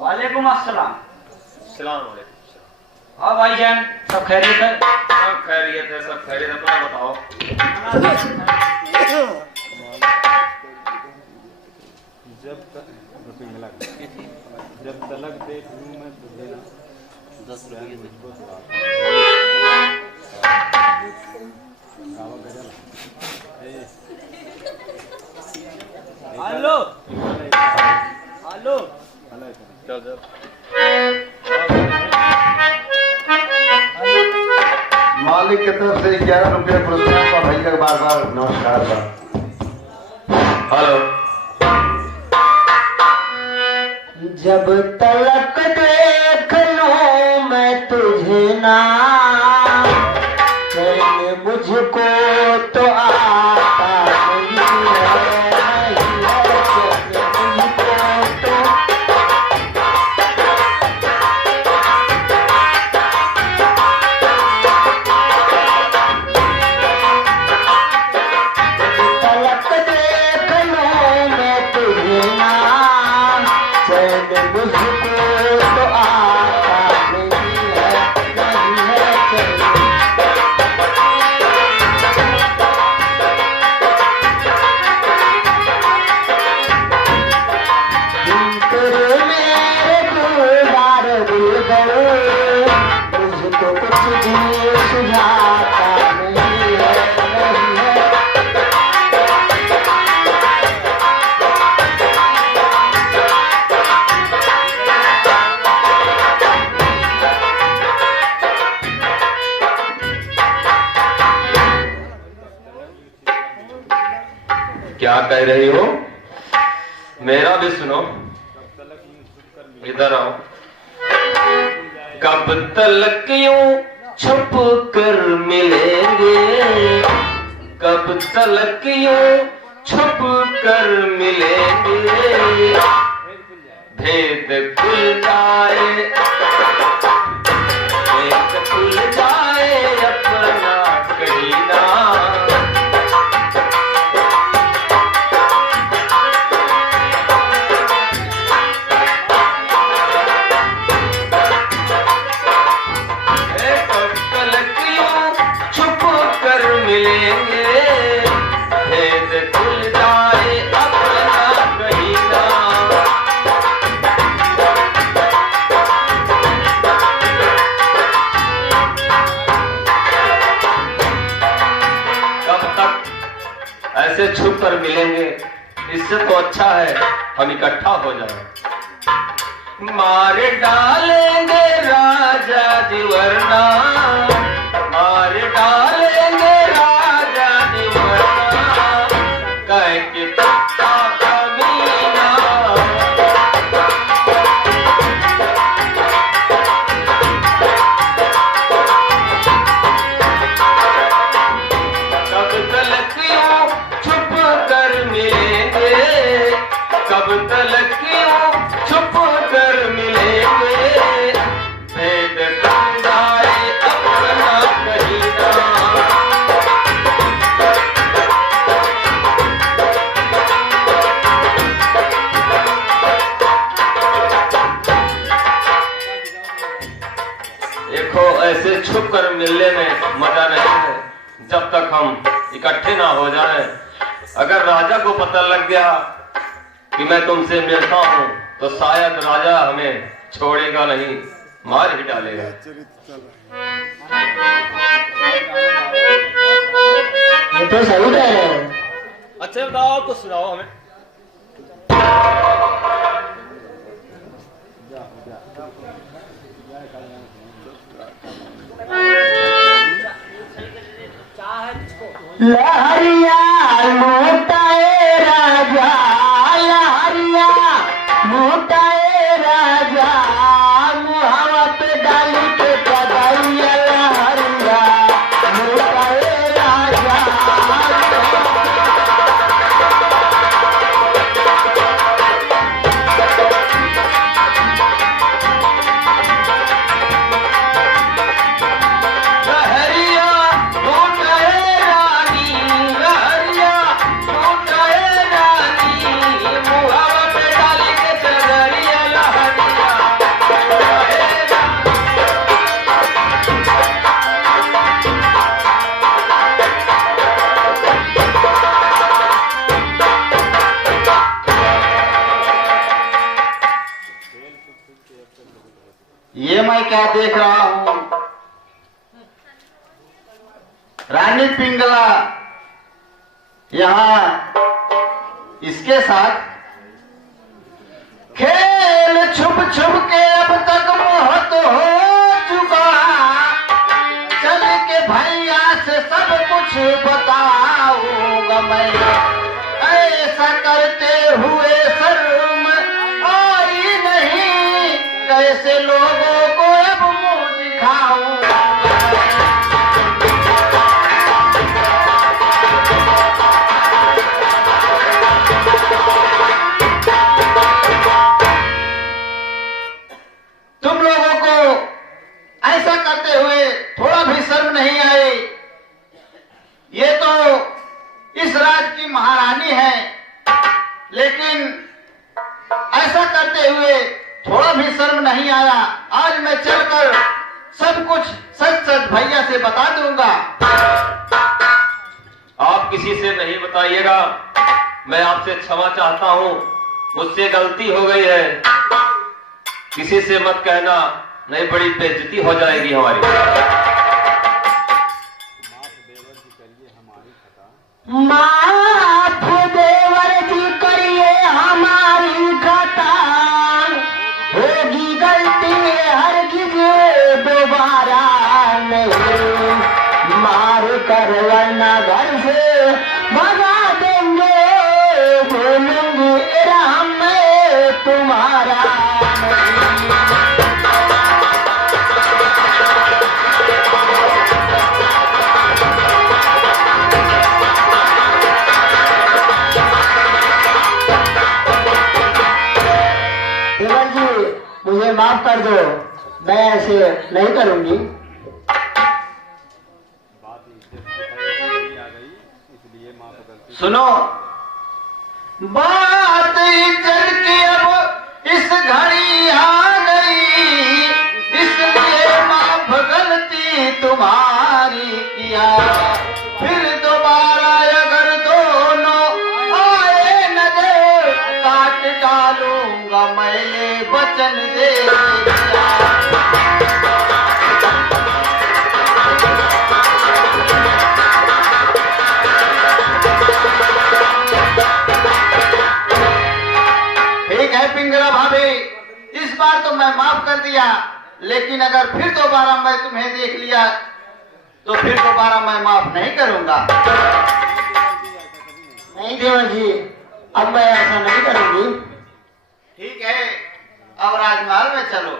वालेकुम अस्सलाम। सलाम वालेकुम। हाँ भाईजान, सब खैरियत है? सब खैरियत है, सब खैरियत। अपना बताओ। जब तलक देख लूं मैं तुझे ना 10 रुपये मुझको हेलो हेलो चल चल। मालिक की तरफ से 11 रुपये पुरस्कार का भैया बार बार नमस्कार बा। हेलो। जब तलक देख लूं मैं तुझे ना चैन मुझको तो आता नहीं है, चैन मुझको तो तलक देख लूं मैं तुझे ना चैन मुझको तो आता नहीं है चैन। तेरे मेरे दिलदार दिल गए, मुझको कुछ भी सुझाता नहीं है। क्या कह रही हो? मेरा भी सुनो। इधर आओ। कब तलक यूं छुप कर मिलेंगे, कब तलक यूं छुप कर मिलेंगे, भेद खुल जाए, भेद खुल जाए अपना कहीं ना। छुप कर मिलेंगे, भेद खुल जाए अपना कहीं ना। कब तक ऐसे छुप कर मिलेंगे? इससे तो अच्छा है हम इकट्ठा हो जाए। मार डालेंगे राजा जी वरना, मार डालेंगे राजा जी वरना, कह के कुत्ता कमीना। कब तलक यूं छुप कर मिलेंगे, कब तलक यूं छुप कर मिलेंगे, भेद खुल जाए अपना कहीं ना। देखो, ऐसे छुप कर मिलने में मजा नहीं है जब तक हम इकट्ठे ना हो जाएं। अगर राजा को पता लग गया कि मैं तुमसे मिलता हूँ तो शायद राजा हमें छोड़ेगा नहीं, मार ही डालेगा। ये तो सही कह रहे हो। अच्छा बताओ, तो सुनाओ हमें। लहरिया मोटाए राजा, लहरिया मोटाए राजा, मुहावा पे डाल के कदैया लहरिया मोटाए राजा। लहरिया मोटाए रानी, लहरिया ये मैं क्या देख रहा हूं? रानी पिंगला यहां इसके साथ खेल छुप छुप के अब तक मोहत हो चुका। चल के भैया से सब कुछ बताऊंगा मैं। ऐसा करते हुए शर्म आई नहीं, कैसे लोगों को अब मुंह दिखाऊंगा। तुम लोगों को ऐसा करते हुए थोड़ा भी शर्म नहीं आई? ये तो इस राज की महारानी है, लेकिन ऐसा करते हुए थोड़ा भी शर्म नहीं आया। आज मैं चलकर सब कुछ सच सच भैया से बता दूंगा। आप किसी से नहीं बताइएगा, मैं आपसे क्षमा चाहता हूं, मुझसे गलती हो गई है। किसी से मत कहना, नहीं बड़ी बेइज्जती हो जाएगी हमारी। माफ देवर जी करिए हमारी खता, होगी गलती हरगिज दोबारा नहीं। मार कर वरना घर से भगा देंगे, भूलूंगी राम में तुम्हारा नहीं। देवर जी मुझे माफ कर दो, मैं ऐसे नहीं करूंगी। बात इज्जत की आ गई, इसलिए माँ को गलती। सुनो, बात इज्जत की अब इस घड़ी आ गई, इसलिए माफ गलती तुम्हारी किया। फिर दोबारा अगर दोनों आए नजर, काट डालूंगा मैं ये वचन दे दिया। ठीक है पिंगला भाभी, इस बार तो मैं माफ कर दिया, लेकिन अगर फिर दोबारा मैं तुम्हें देख लिया तो फिर दोबारा मैं माफ नहीं करूंगा। नहीं देवर जी, अब मैं ऐसा नहीं करूंगी। ठीक है, अब राजमहल में चलो।